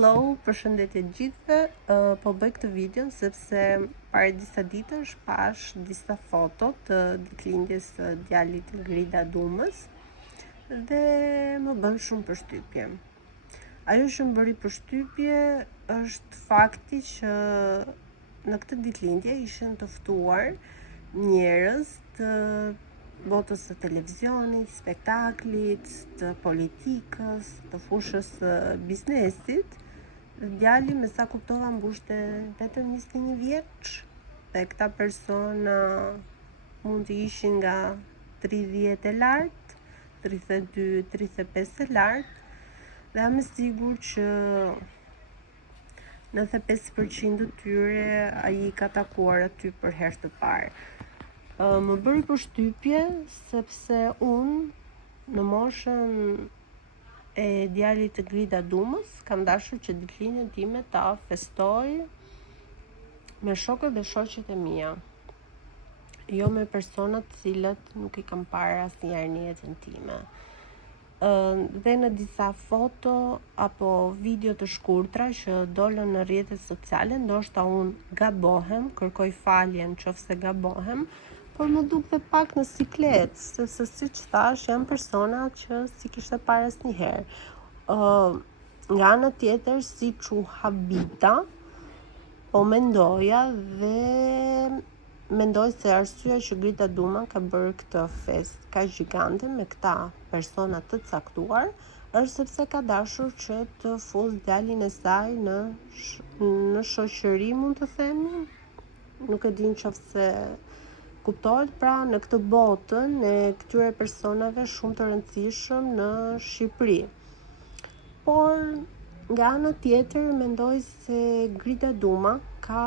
Hello, përshëndetje gjithëve. Po bëj këtë video sepse para disa ditësh pash disa foto të ditëlindjes së djalit Grida Dumës dhe më bën shumë përshtypje. Ajo që më bëri përshtypje është fakti që në këtë ditëlindje ishin të ftuar njerëz të botës së televizionit, spektaklit, të politikës, të fushës së biznesit. Djali, me sa kuptova, mbushte vetëm 21 vjeç dhe këta persona mund të ishin nga 30 e lartë, 32, 35 e lartë, dhe jam e sigurt që 95% të tyre ai ka takuar aty për herë të parë. Më bëri përshtypje sepse unë në moshën e djalit të Grida Dumës kam dashur që ditëlindjen time ta festoj me shokët dhe shoqet e mia, jo me persona të cilët nuk i kam parë asnjëherë në jetën time. Dhe në disa foto apo video të shkurtra që dolën në rrjetet sociale, ndoshta unë gabohem, kërkoj falje nëse gabohem, por më dukte pak në siklet, sepse siç thash, janë persona që si kishte parë asnjëherë. Nga ana tjetër, siç u habita, po mendoja dhe mendoj se arsyeja që Grida Duma ka bërë këtë festë kaq gjigante me këta persona të caktuar është sepse ka dashur që të fusë djalin e saj në shoqëri, mund të themi. Nuk e di nëse kuptohet, pra në këtë botën e këtyre personave shumë të rëndësishëm në Shqipëri. Por nga ana tjetër mendoj se Grida Duma ka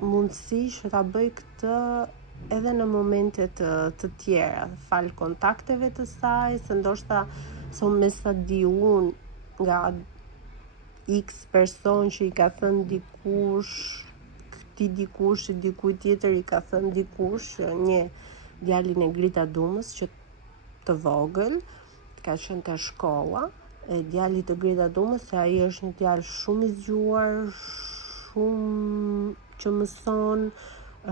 mundësi që ta bëj këtë edhe në momente të tjera, fal kontakteve të saj, se ndoshta me sa di unë nga X person që i ka thënë dikush, këtij dikush, dikujt tjetër i ka thënë dikush, një djalin e Grida Dumës që të vogël, ka qenë te shkolla e djalit të Grida Dumës, se ai është një djalë shumë i zgjuar, shumë që mëson,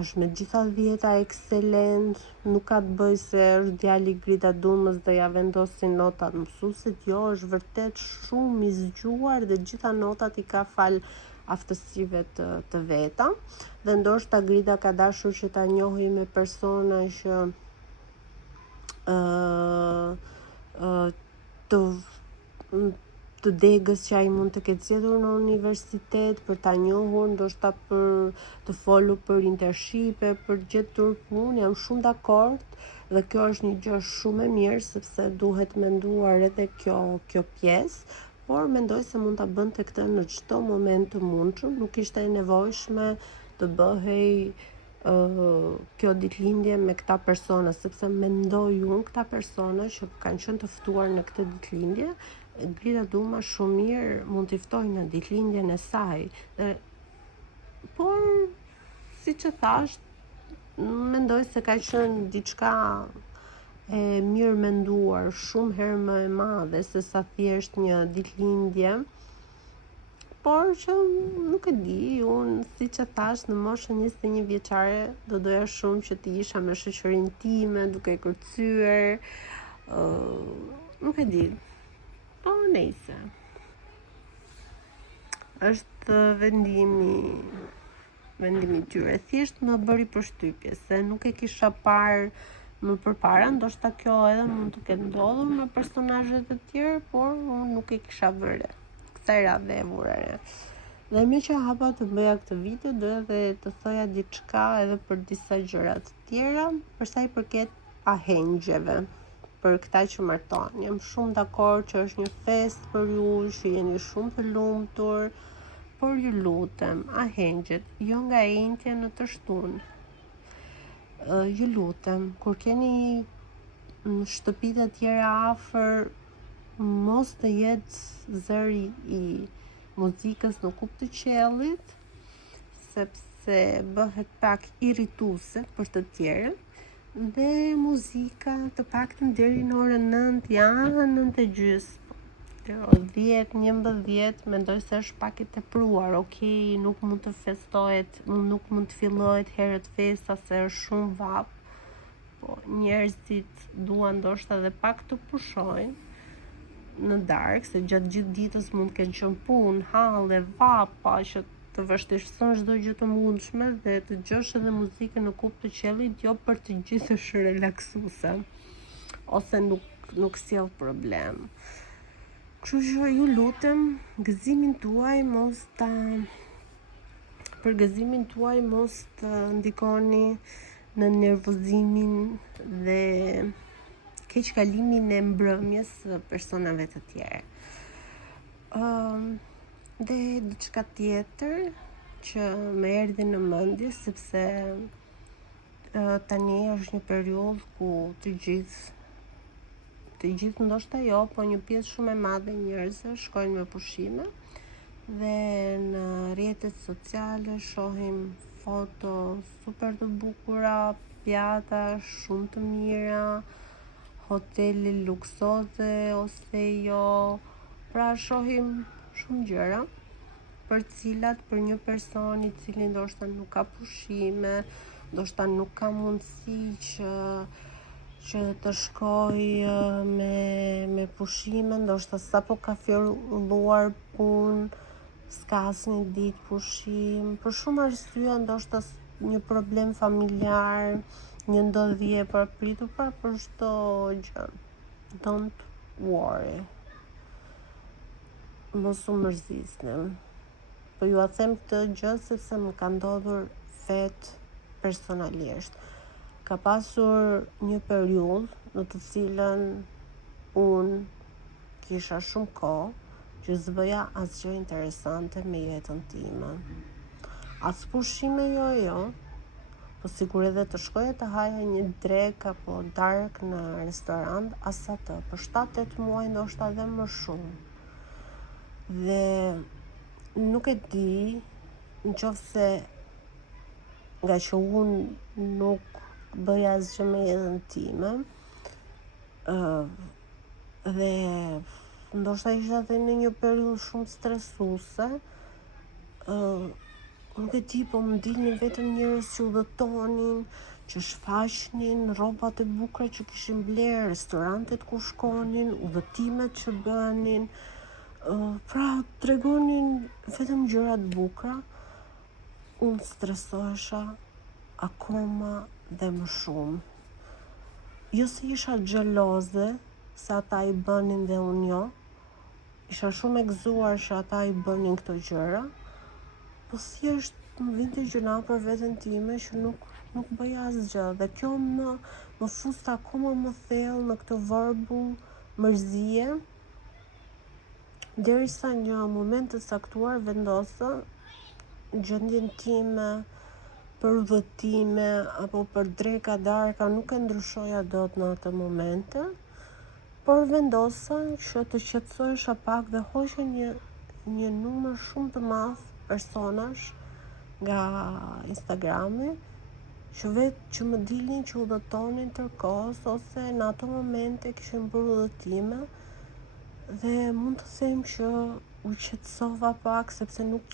është me gjitha 10 ekselent, nuk ka të bëj se është djali i Grida Dumës dhe ja vendosin notat mësuesit, jo, është vërtet shumë i zgjuar dhe gjitha notat i ka fal aftësive të veta, dhe ndoshta Grida ka dashur që ta njohë me persona që të degës që ai mund të ketë zgjedhur në universitet, për ta njohur, ndoshta për të folur për internshipe, për gjetur punë. Jam shumë dakord dhe kjo është një gjë shumë e mirë, sepse duhet menduar edhe kjo pjesë, por mendoj se mund ta bënte këtë në çdo moment të mundshëm, nuk ishte e nevojshme të bëhej kjo ditëlindje me këta persona, sepse mendoj unë këta persona që kanë qenë të ftuar në këtë ditëlindje, Grida Duma shumë mirë mund t'i ftojë në ditëlindjen e saj. Por siç e thash, mendoj se ka qenë diçka e mirë menduar, shumë herë më e madhe se sa thjesht një ditëlindje. Por që nuk e di, unë siç e thash, në moshën 21 vjeçare do doja shumë që të isha me shoqërinë time, duke kërcyer, nuk e di. Po nejse. Është vendimi i tyre. Thjesht më bëri përshtypje se nuk e kisha parë më përpara, ndoshta kjo edhe mund të ketë ndodhur me personazhe të tjerë, por unë nuk e kisha vëre. Kësaj radhe e vura re. Dhe me që hapa të bëja këtë video, doja dhe të thoja diçka edhe për disa gjëra të tjera, për sa i përket ahengjeve, për këta që martohen. Jam shumë dakord që është një festë për ju, që jeni shumë të lumtur, por ju lutem, ahengjet, jo nga enjtja në të shtunë. Ju lutem, kur keni shtëpitë të tjera afër, mos të jetë zëri i muzikës në kupë të qiellit, sepse bëhet pak irrituese për të tjerën, dhe muzika të paktën deri në orën 9, 9:30. 10-11, mendoj se është pak I tepruar, okay, nuk mund të festohet, nuk mund të fillohet herët festa se është shumë vap, po njerëzit duan ndoshta edhe pak të pushojnë në darkë, se gjatë gjithë ditës mund të kenë qenë punë, halle, vapa, që të vështirëson çdo gjë të mundshme dhe të dëgjosh edhe muzikën në kupë të qellit, jo për të gjithë është relaksuese, ose nuk sjell problem. Kështu që ju lutem, për gëzimin tuaj mos të ndikoni në nervozimin dhe keq kalimin e mbrëmjes së personave të tjerë. Dhe diçka tjetër që më erdhi në mendje, sepse tani është një periudhë ku të gjithë ndoshta jo, po një pjesë shumë e madhe njerëzve shkojnë me pushime dhe në rrjetet sociale shohim foto super të bukura, pjata shumë të mira, hotele luksoze ose jo, pra shohim shumë gjëra për një person I cili ndoshta nuk ka pushime, ndoshta nuk ka mundësi që të shkoj me pushime, ndoshta sapo ka filluar punë, s'ka asnjë ditë pushim, për shumë arsye, ndoshta një problem familjar, një ndodhje e papritur, pra për çdo gjë. Don't worry. Mos u mërzisni. Po ju a them këtë gjë sepse më ka ndodhur vetë personalisht. Ka pasur një periudhë në të cilën unë kisha shumë kohë që s'bëja asgjë interesante me jetën time. As pushime jo, po sigur edhe të shkoja të haja një drek apo dark në restorant, as atë, për 7-8 muaj ndoshta edhe më shumë. Dhe nuk e di nëse nga që unë nuk bëja asgjë me jetën time, dhe ndoshta isha edhe në një periudhë shumë stresuese, nuk e di, po më dilnin vetëm njerëz që udhëtonin, që shfaqnin rrobat e bukura që kishin bler, restorantet ku shkonin, udhëtimet që bënin, pra tregonin vetëm gjëra të bukura. Unë stresohesha akoma dhe më shumë. Jo se isha xheloze se ata I bënin dhe unë jo. Isha shumë e gëzuar që ata I bënin këto gjëra, po thjesht më vinte gjëna për veten time që nuk bëja asgjë, dhe kjo më fuste akoma më thellë në këtë vorbull mërzie, derisa një moment të caktuar vendosa gjendjen time për udhëtime apo për dreka darka nuk e ndryshoja dot në atë momente, por vendosa që të qetësohesha pak dhe hoqja një numër shumë të madh personash nga Instagrami, që më dilnin që udhëtonin tërkohës ose në ato momente kishin bërë udhëtime, dhe mund të them që u qetësova pak sepse nuk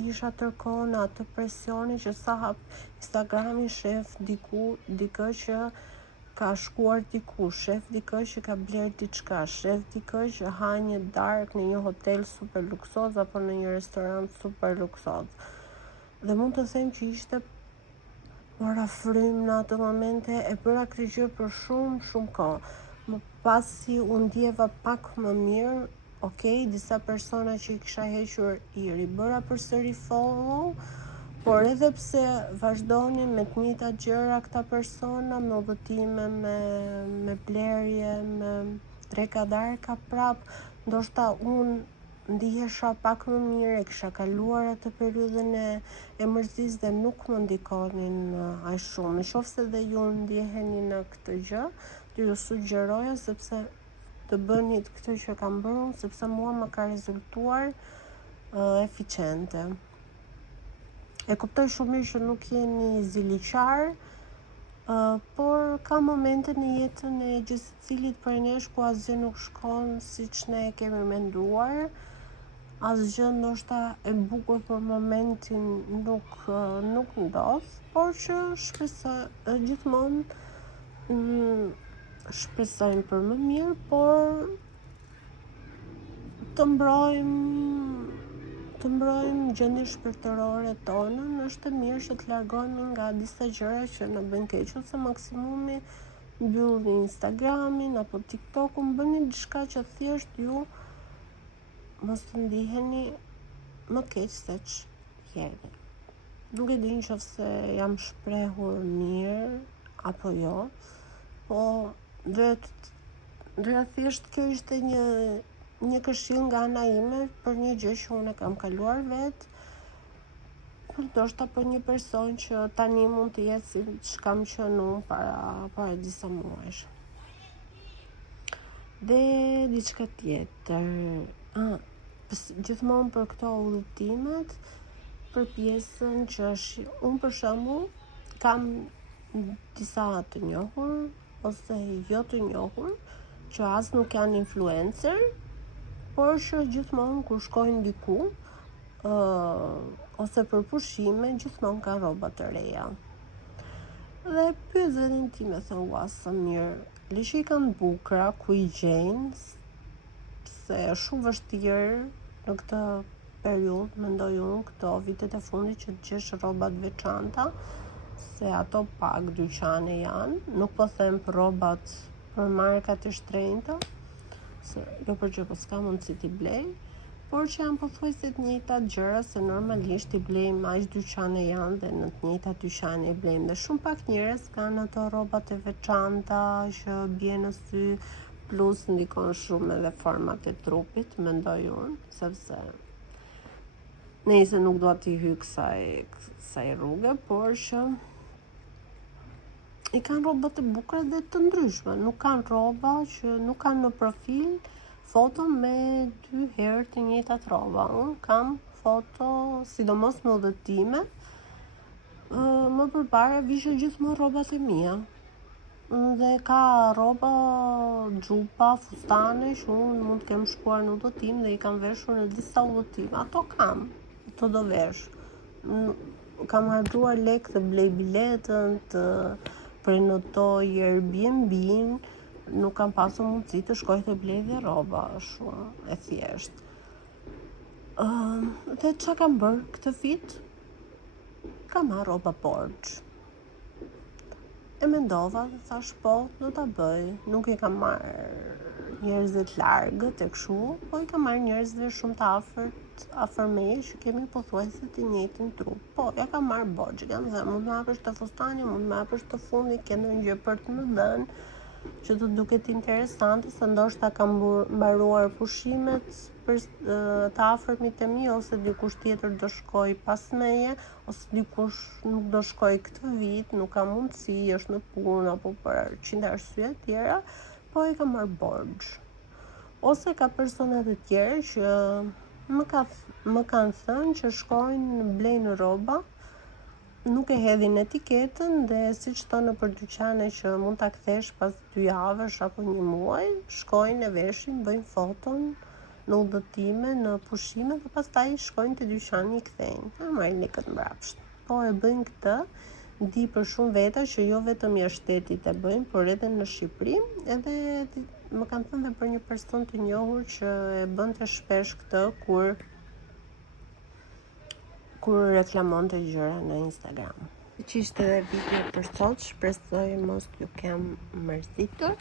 isha tërkohë në atë presionin që sa hap Instagramin shef dikë që ka shkuar diku, shef dikë që ka bler diçka, shef dikë që ha një dark në një hotel super luksoz apo në një restorant super luksoz. Dhe mund të them që ishte parafrym në ato momente, e bëra këtë gjë për shumë kohë. Më pasi u ndjeva pak më mirë, okay, disa persona që I kisha hequr I ribëra përsëri follow, por edhe pse vazhdonin me të njëjtat gjëra këta persona, me udhëtime, me blerje, me dreka darka prap, ndoshta unë ndihesha pak më mirë, e kisha kaluar atë periudhën e mërzisë dhe nuk më ndikonin aq shumë. Nëse dhe ju ndjeheni në këtë gjë, të ju sugjeroja sepse të bëni këtë që kam bërë unë, sepse mua më ka rezultuar eficiente. E kuptoj shumë mirë që nuk jeni ziliqar, Por ka momente në jetën e gjithë cilit për nesh ku asgjë nuk shkon siç ne e kemi menduar, asgjë ndoshta e bukur për momentin nuk ndodh, por që gjithmonë shpresojmë për më mirë, por të mbrojmë gjendjen shpirtërore tonën, është mirë që të largohemi nga disa gjëra që na bëjnë keq, ose maksimumi mbyllni Instagramin apo TikTokun, bëni diçka që thjesht ju mos të ndiheni më keq se ç'jeni. Nuk e di nëse jam shprehur mirë apo jo, po doja thjesht kjo ishte një këshill nga ana ime për një gjë që unë kam kaluar vetë, ndoshta për një person që tani mund të jetë siç kam qenë unë para disa muajsh. Dhe diçka tjetër, gjithmonë për këto udhëtimet, për pjesën që unë për shembull kam disa të njohur ose jo të njohur që as nuk janë influencer, por që gjithmonë kur shkojnë diku ose për pushime, gjithmonë kanë rroba të reja. Dhe pyet veten time, thon, ua, sa mirë, le që i kanë bukura, ku i gjejnë, se është shumë vështirë në këtë periudhë, mendoj unë, këto vitet e fundit që të gjesh rroba të veçanta, se ato pak dyqane janë, nuk po them për rrobat për markat e shtrenjta, se jo për që po s'ka mundësi t'i blej, por që janë pothuajse të njëjtat gjëra, se normalisht i blejmë aq dyqane janë dhe në të njëjtat dyqane i blejmë, dhe shumë pak njerëz kanë ato rrobat e veçanta që bien në sy, plus ndikon shumë edhe format e trupit, mendoj unë, sepse nëse nuk dua t'i hyj kësaj rruge, por që i kanë rrobat e bukura dhe të ndryshme, nuk kanë rroba që nuk kanë në profil foto me 2 herë të njëjtat rroba. Unë kam foto, sidomos në udhëtime, më përpara vishe gjithmonë rrobat e mia. Dhe ka rroba, xhupa, fustane që unë mund të kem shkuar në udhëtim dhe i kam veshur në disa udhëtime. Ato kam, ato do vesh. Kam harxuar lekë të blej biletën, të prenotoj Airbnb-n, nuk kam pasur mundësi të shkoj të blej dhe rroba, shumë e thjesht. Dhe çka kam bërë këtë vit? Kam marrë rroba borxh. E mendova dhe thash po, do ta bëj. Nuk i kam marrë njerëzve të largët e kështu, po i kam marrë njerëzve shumë të afër meje që kemi pothuajse të njëjtin trup. Po, ja kam marrë borxh, kam thënë, mund të hapësh të fustani, mund të hapësh të fundit, ke ndonjë gjë për të më dhënë që të duket interesante, se ndoshta kam mbaruar pushimet për të afërmit e mi, ose dikush tjetër do shkoj pas meje, ose dikush nuk do shkoj këtë vit, nuk ka mundësi, është në punë apo për 100 arsye tjera, po i kam marrë borxh. Ose ka persona të tjerë që më kanë thënë që shkojnë blejnë rroba, nuk e hedhin etiketën dhe siç thonë për dyqane që mund ta kthesh pas 2 javësh apo 1 muaj, shkojnë e veshin, bëjnë foton në udhëtime, në pushime dhe pastaj shkojnë te dyqani i kthejnë. E marrin lekët mbrapsht. Po e bëjnë këtë, di për shumë veta që jo vetëm jashtë shtetit e bëjnë, por edhe në Shqipëri, edhe më kanë thënë dhe për një person të njohur që e bënte shpesh këtë kur reklamonte gjëra në Instagram. Që ishte edhe video për sot, shpresoj mos ju kem mërzitur.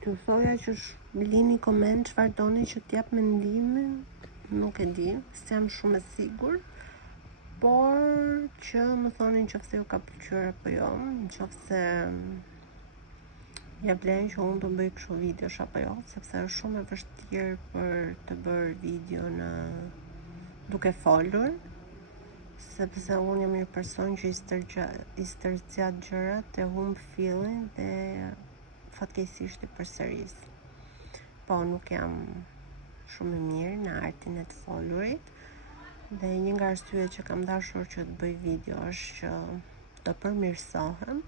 T'ju thoja që lini koment çfarë doni që t'jap mendime, nuk e di, s'jam shumë e sigurt, por që më thoni nëse ju ka pëlqyer apo jo, nëse ja vlen që unë të bëj kështu videosh apo jo, sepse është shumë e vështirë për të bërë video duke folur, sepse unë jam një person që i stërzjat gjërat e humb fillin dhe fatkeqësisht i përsëris. Po nuk jam shumë e mirë në artin e të folurit, Dhe një nga arsyet që kam dashur që të bëj video është që të përmirësohem.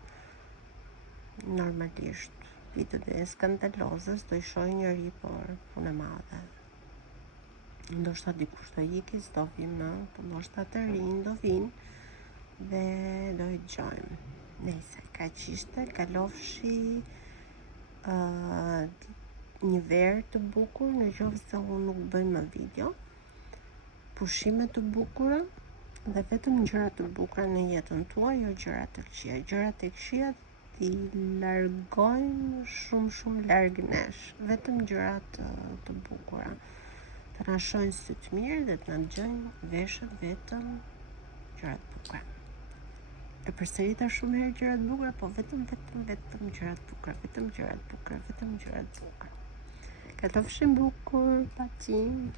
Normalisht videot e skandaloze do i shoh njëri por punë e madhe. Ndoshta dikush do iki, s'do vi më, po ndoshta të rinj do vinë dhe do i dëgjojmë. Nëse kaq ishte, kalofshi një verë të bukur në qoftë se unë nuk bëj më video, pushime të bukura dhe vetëm gjëra të bukura në jetën tuaj, jo gjëra të këqija. Gjërat e këqija t'i largojmë shumë larg nesh, vetëm gjërat të bukura. Të na shohin sy të mirë dhe të na dëgjojnë veshët vetëm gjërat të bukura. E përsërita shumë herë gjërat bukura, po vetëm gjërat bukura, vetëm gjërat bukura. Kalofshin bukur, paçim.